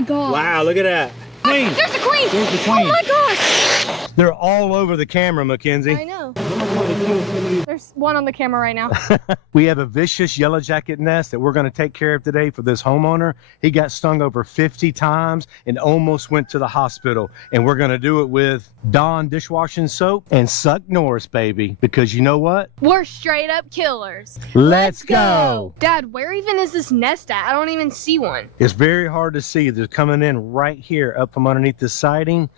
my god. Wow, look at that. Queen. There's a queen. There's the queen. Oh my gosh. They're all over the camera, Mackenzie. I know. There's one on the camera right now. We have a vicious yellow jacket nest that we're going to take care of today for this homeowner. He got stung over 50 times and almost went to the hospital. And we're going to do it with Dawn dishwashing soap and Suck Norris, baby. Because you know what? We're straight up killers. Let's go. Dad, where even is this nest at? I don't even see one. It's very hard to see. They're coming in right here up from underneath the siding.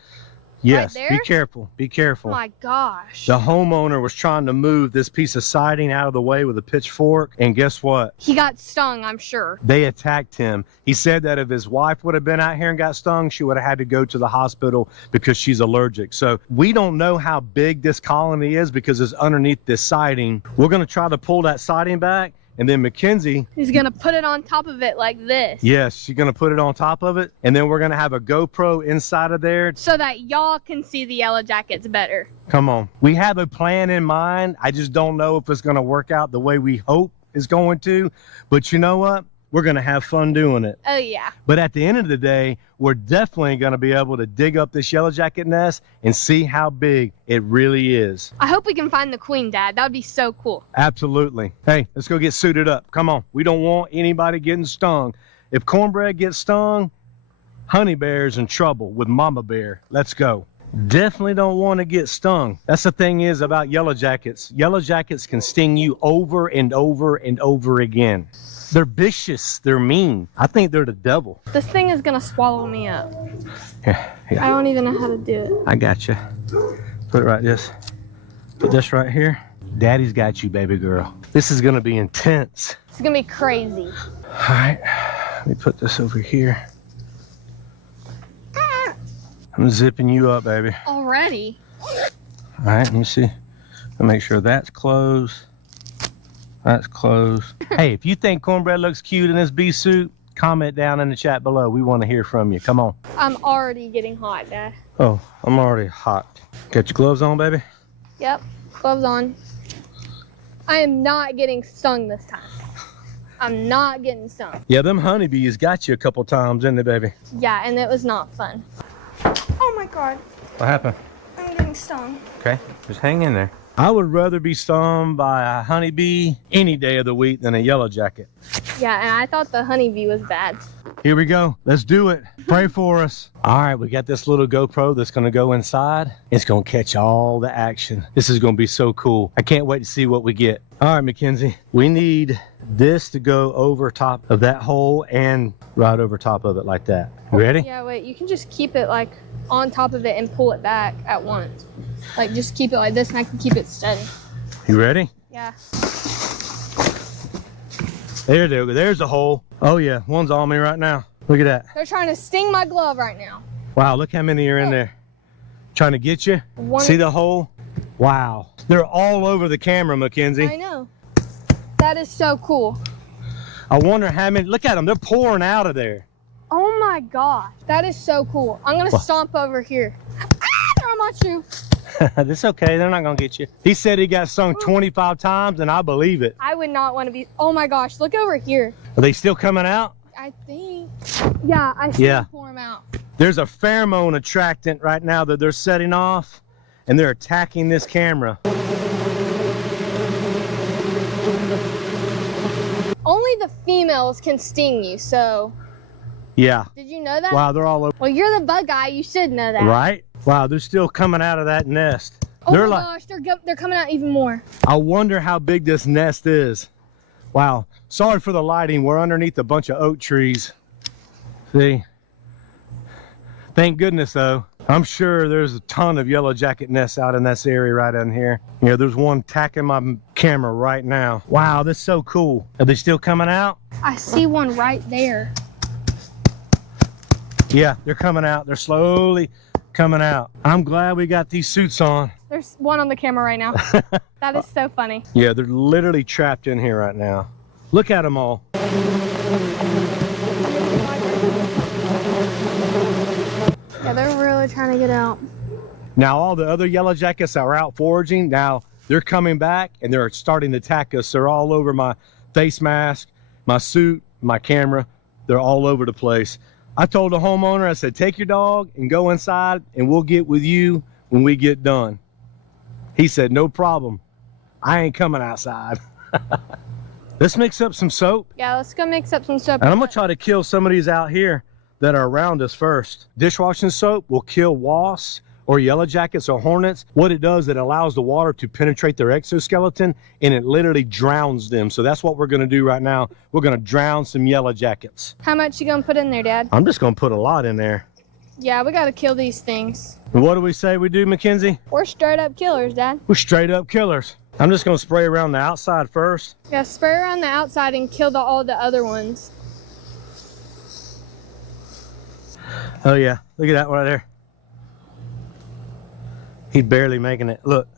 Yes, right there? Be careful. Be careful. Oh my gosh. The homeowner was trying to move this piece of siding out of the way with a pitchfork, and guess what? He got stung, I'm sure. They attacked him. He said that if his wife would have been out here and got stung, she would have had to go to the hospital because she's allergic. So we don't know how big this colony is because it's underneath this siding. We're going to try to pull that siding back. And then Mackenzie, he's gonna put it on top of it like this. Yes, she's gonna put it on top of it. And then we're gonna have a GoPro inside of there. So that y'all can see the yellow jackets better. Come on. We have a plan in mind. I just don't know if it's gonna work out the way we hope it's going to. But you know what? We're gonna have fun doing it. Oh yeah. But at the end of the day, we're definitely gonna be able to dig up this yellow jacket nest and see how big it really is. I hope we can find the queen, Dad. That would be so cool. Absolutely. Hey, let's go get suited up. Come on. We don't want anybody getting stung. If Cornbread gets stung, Honey Bear's in trouble with Mama Bear. Let's go. Definitely don't want to get stung. That's the thing is about yellow jackets. Yellow jackets can sting you over and over and over again. They're vicious. They're mean. I think they're the devil. This thing is gonna swallow me up. Yeah. I don't even know how to do it. I got you. Put it right this. Put this right here. Daddy's got you, baby girl. This is gonna be intense. It's gonna be crazy. All right. Let me put this over here. I'm zipping you up, baby. Already? All right, let me see. I'll make sure that's closed. That's closed. Hey, if you think Cornbread looks cute in this bee suit, comment down in the chat below. We want to hear from you. Come on. I'm already getting hot, Dad. Oh, I'm already hot. Got your gloves on, baby? Yep, gloves on. I am not getting stung this time. I'm not getting stung. Yeah, them honeybees got you a couple times, didn't they, baby? Yeah, and it was not fun. Oh my god. What happened? I'm getting stung. Okay, just hang in there. I would rather be stung by a honeybee any day of the week than a yellow jacket. Yeah, and I thought the honeybee was bad. Here we go. Let's do it. Pray for us. All right, we got this little GoPro that's going to go inside. It's going to catch all the action. This is going to be so cool. I can't wait to see what we get. All right, Mackenzie, we need this to go over top of that hole and right over top of it like that. You ready? Yeah, wait, you can just keep it like on top of it and pull it back at once. Like just keep it like this and I can keep it steady. You ready? Yeah. There they go. There's the hole. Oh yeah, one's on me right now. Look at that. They're trying to sting my glove right now. Wow, look how many are in there. Trying to get you. See the hole? Wow. They're all over the camera, Mackenzie. I know. That is so cool. I wonder how many. Look at them. They're pouring out of there. Oh my gosh. That is so cool. I'm going to stomp over here. Ah, they're on my shoe. That's okay. They're not going to get you. He said he got stung 25 times, and I believe it. I would not want to be. Oh my gosh. Look over here. Are they still coming out? I think. Yeah, I see them pour them out. There's a pheromone attractant right now that they're setting off, and they're attacking this camera. Only the females can sting you, so. Yeah. Did you know that? Wow, they're all over. Well, you're the bug guy. You should know that. Right? Wow, they're still coming out of that nest. Oh my gosh, they're coming out even more. I wonder how big this nest is. Wow. Sorry for the lighting. We're underneath a bunch of oak trees. See? Thank goodness, though. I'm sure there's a ton of yellow jacket nests out in this area right in here. You know, there's one attacking my camera right now. Wow, that's so cool. Are they still coming out? I see one right there. Yeah, they're coming out. They're slowly coming out. I'm glad we got these suits on. There's one on the camera right now. That is so funny. Yeah, they're literally trapped in here right now. Look at them all. Yeah, they're really trying to get out. Now all the other yellow jackets that are out foraging, now they're coming back and they're starting to attack us. They're all over my face mask, my suit, my camera. They're all over the place. I told the homeowner, I said, take your dog and go inside and we'll get with you when we get done. He said, no problem. I ain't coming outside. Let's mix up some soap. Yeah, let's go mix up some soap. And I'm gonna try to kill some of these out here that are around us first. Dishwashing soap will kill wasps or yellow jackets or hornets. What it does, it allows the water to penetrate their exoskeleton and it literally drowns them. So that's what we're gonna do right now. We're gonna drown some yellow jackets. How much you gonna put in there, Dad? I'm just gonna put a lot in there. Yeah, we gotta kill these things. And what do we say we do, Mackenzie? We're straight up killers, Dad. We're straight up killers. I'm just gonna spray around the outside first. Yeah, spray around the outside and kill all the other ones. Oh yeah, look at that right there. He's barely making it. Look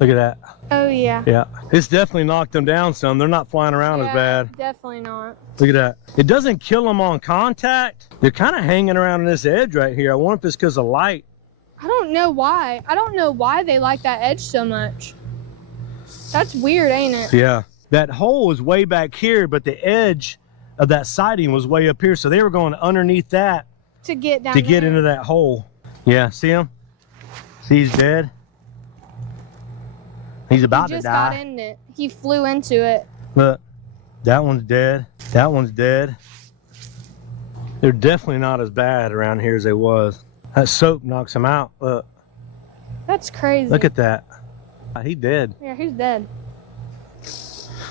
at that. Oh yeah. Yeah, it's definitely knocked them down some. They're not flying around as bad. Definitely not. Look at that. It doesn't kill them on contact. They're kind of hanging around on this edge right here. I wonder if it's because of light. I don't know why. I don't know why they like that edge so much. That's weird, ain't it? Yeah, that hole is way back here, but the edge of that siding was way up here. So they were going underneath that to get down to get into that hole. Yeah, see him? See, he's dead. He's about to die. He just got in it. He flew into it. Look, that one's dead. That one's dead. They're definitely not as bad around here as they was. That soap knocks him out. Look. That's crazy. Look at that. He dead. Yeah, he's dead.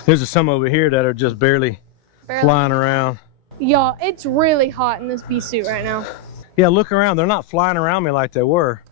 There's some over here that are just barely flying around. Y'all, it's really hot in this bee suit right now. Yeah, look around. They're not flying around me like they were.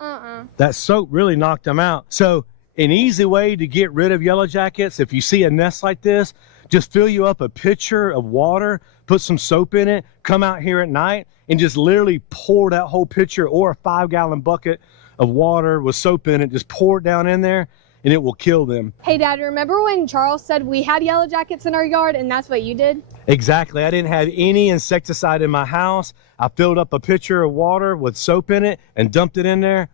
That soap really knocked them out. So an easy way to get rid of yellow jackets, if you see a nest like this, just fill you up a pitcher of water, put some soap in it, come out here at night and just literally pour that whole pitcher or a 5-gallon bucket of water with soap in it, just pour it down in there and it will kill them. Hey Dad, remember when Charles said we had yellow jackets in our yard and that's what you did? Exactly. I didn't have any insecticide in my house. I filled up a pitcher of water with soap in it and dumped it in there.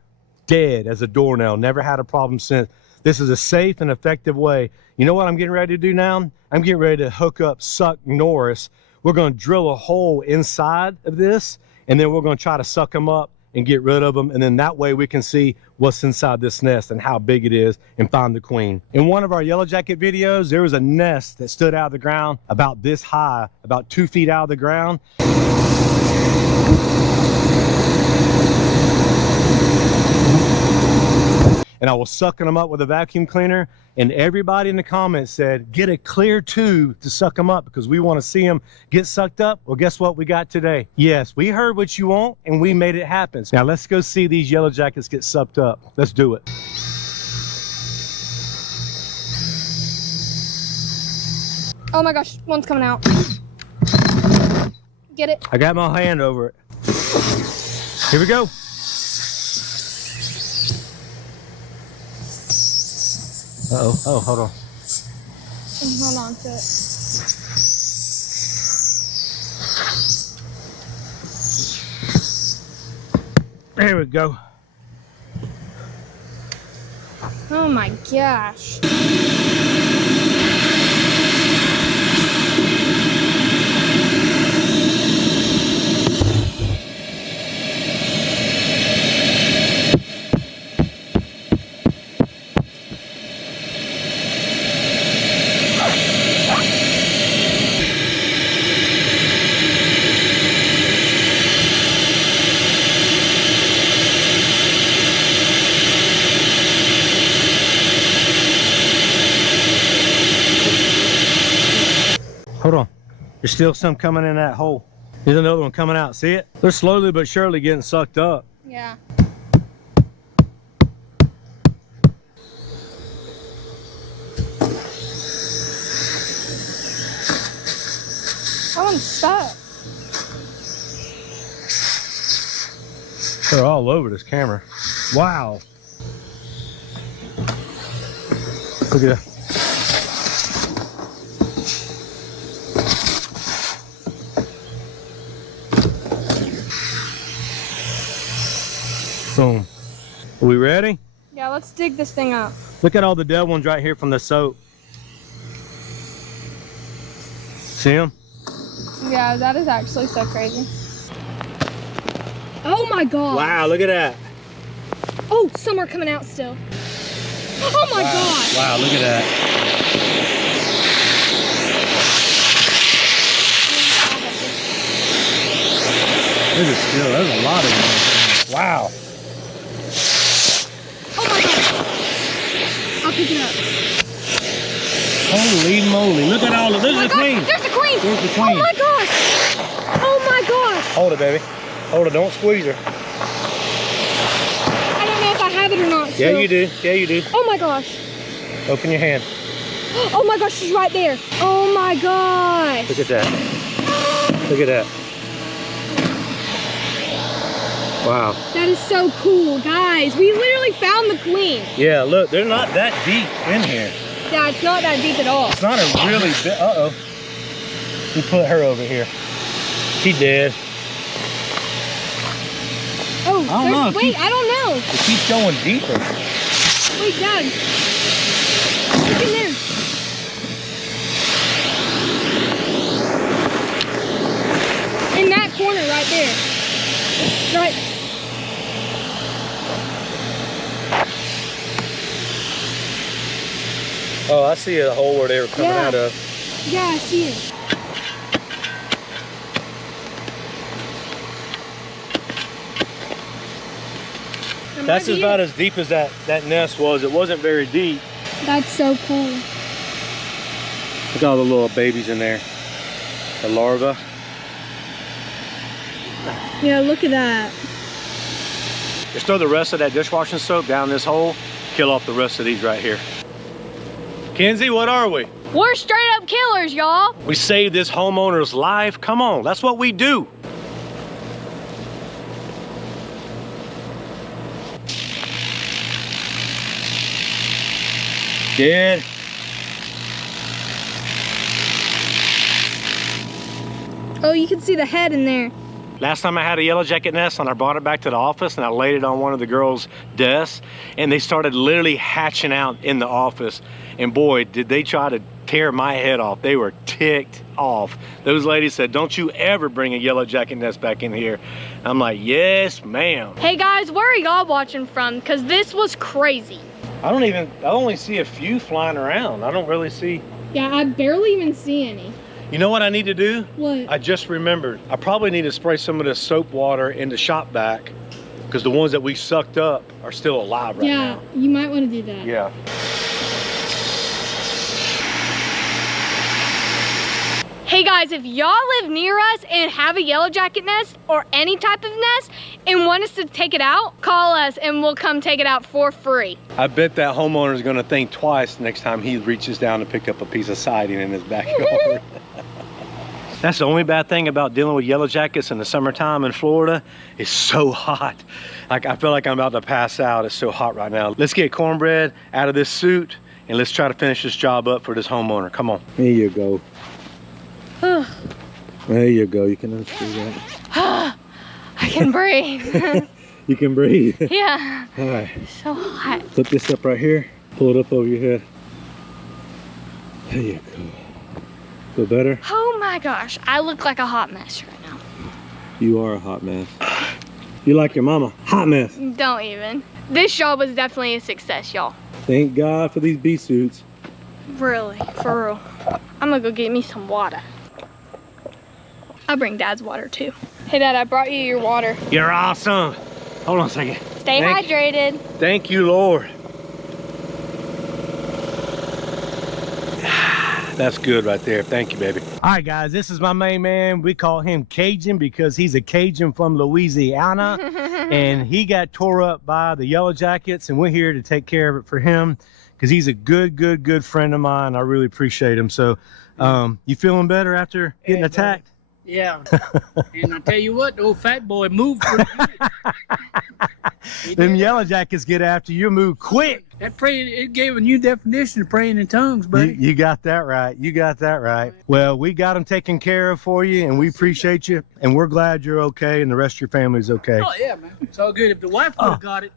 Dead as a doornail. Never had a problem since. This is a safe and effective way. You know what I'm getting ready to do now? I'm getting ready to hook up Suck Norris. We're going to drill a hole inside of this and then we're going to try to suck them up and get rid of them, and then that way we can see what's inside this nest and how big it is and find the queen. In one of our yellow jacket videos, there was a nest that stood out of the ground about this high, about 2 feet out of the ground. And I was sucking them up with a vacuum cleaner, and everybody in the comments said, get a clear tube to suck them up because we want to see them get sucked up. Well, guess what we got today? Yes, we heard what you want and we made it happen. Now let's go see these yellow jackets get sucked up. Let's do it. Oh my gosh, one's coming out. Get it? I got my hand over it. Here we go. Uh-oh. Oh, hold on. Hold on to it. There we go. Oh my gosh. Hold on. There's still some coming in that hole. There's another one coming out. See it? They're slowly but surely getting sucked up. Yeah. That one's stuck. They're all over this camera. Wow. Look at that. Boom. Are we ready? Yeah, let's dig this thing up. Look at all the dead ones right here from the soap. See them? Yeah, that is actually so crazy. Oh my god. Wow, look at that. Oh, some are coming out still. Oh my god. Wow, look at that. There's a lot of them. Wow. Oh my god. I'll pick it up. Holy moly. Look at all of this. There's the queen. There's the queen. There's the queen. Oh my gosh. Oh my gosh. Hold it, baby. Hold it. Don't squeeze her. I don't know if I have it or not. Yeah, still. you do. Yeah, you do. Oh my gosh. Open your hand. Oh my gosh, she's right there. Oh my gosh. Look at that. Look at that. Wow. That is so cool, guys. We literally found the queen. Yeah, look, they're not that deep in here. Yeah, it's not that deep at all. It's not a really big, uh-oh. We put her over here. She dead. Oh, I don't know. wait, I don't know. It keeps going deeper. Wait, Dad. Look in there. In that corner right there. Right. Oh, I see a hole where they were coming out of. Yeah, I see it. That's about as deep as that nest was. It wasn't very deep. That's so cool. Look at all the little babies in there. The larvae. Yeah, look at that. Just throw the rest of that dishwashing soap down this hole. Kill off the rest of these right here. Kenzie, what are we? We're straight up killers, y'all. We saved this homeowner's life. Come on, that's what we do. Good. Oh, you can see the head in there. Last time I had a yellow jacket nest and I brought it back to the office and I laid it on one of the girls' desks and they started literally hatching out in the office. And boy, did they try to tear my head off. They were ticked off. Those ladies said, don't you ever bring a yellow jacket nest back in here. I'm like, yes, ma'am. Hey guys, where are y'all watching from? Because this was crazy. I only see a few flying around. I don't really see. Yeah, I barely even see any. You know what I need to do? What? I just remembered. I probably need to spray some of this soap water in the shop vac because the ones that we sucked up are still alive right now. Yeah, you might want to do that. Yeah. Hey guys, if y'all live near us and have a yellow jacket nest or any type of nest and want us to take it out, call us and we'll come take it out for free. I bet that homeowner is going to think twice next time he reaches down to pick up a piece of siding in his backyard. That's the only bad thing about dealing with yellow jackets in the summertime in Florida. It's so hot. Like, I feel like I'm about to pass out. It's so hot right now. Let's get Cornbread out of this suit and let's try to finish this job up for this homeowner. Come on. There you go. There you go. You can unscrew that. I can breathe. You can breathe. Yeah. All right. So hot. Flip this up right here. Pull it up over your head. There you go. Feel better? Oh my gosh, I look like a hot mess right now. You are a hot mess. You like your mama? Hot mess. Don't even. This job was definitely a success, y'all. Thank God for these bee suits. Really, for real. I'm gonna go get me some water. I'll bring Dad's water too. Hey Dad, I brought you your water. You're awesome. Hold on a second. Stay hydrated. Thank you, Lord. That's good right there. Thank you, baby. All right, guys, this is my main man. We call him Cajun because he's a Cajun from Louisiana. And he got tore up by the yellow jackets, and we're here to take care of it for him because he's a good friend of mine. I really appreciate him. So you feeling better after getting attacked? Yeah, and I tell you what, the old fat boy moved pretty good. Them yellow jackets get after you, move quick. That praying, it gave a new definition of praying in tongues, buddy. You got that right. You got that right. Well, we got them taken care of for you, and we appreciate you, and we're glad you're okay, and the rest of your family's okay. Oh yeah, man, it's all good. If the wife would have got it,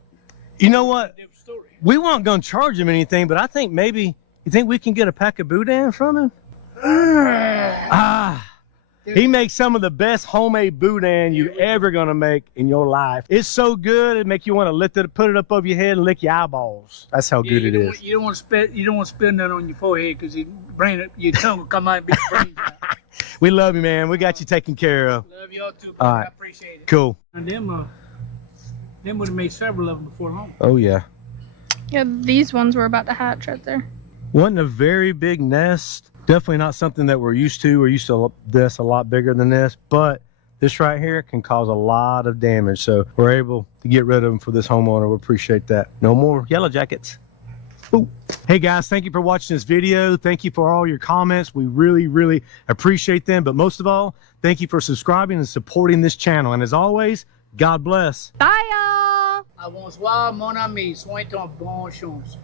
you know what? different story. We weren't gonna charge him anything, but I think maybe you think we can get a pack of boudin from him. He makes some of the best homemade boudin you ever gonna make in your life. It's so good, it make you want to lift it, put it up over your head and lick your eyeballs. That's how good it is. You don't want to spit. You don't want to spill nothing on your forehead because your tongue will come out and be brains out. We love you, man. We got you taken care of. Love y'all too. All right. I appreciate it. Cool. And them would have made several of them before long. Oh yeah. Yeah, these ones were about to hatch right there. Wasn't a very big nest. Definitely not something that we're used to. We're used to this a lot bigger than this, but this right here can cause a lot of damage. So we're able to get rid of them for this homeowner. We appreciate that. No more yellow jackets. Ooh. Hey guys, thank you for watching this video. Thank you for all your comments. We really, really appreciate them. But most of all, thank you for subscribing and supporting this channel. And as always, God bless. Bye, y'all. Bonsoir, mon ami. Sois ton bon chance.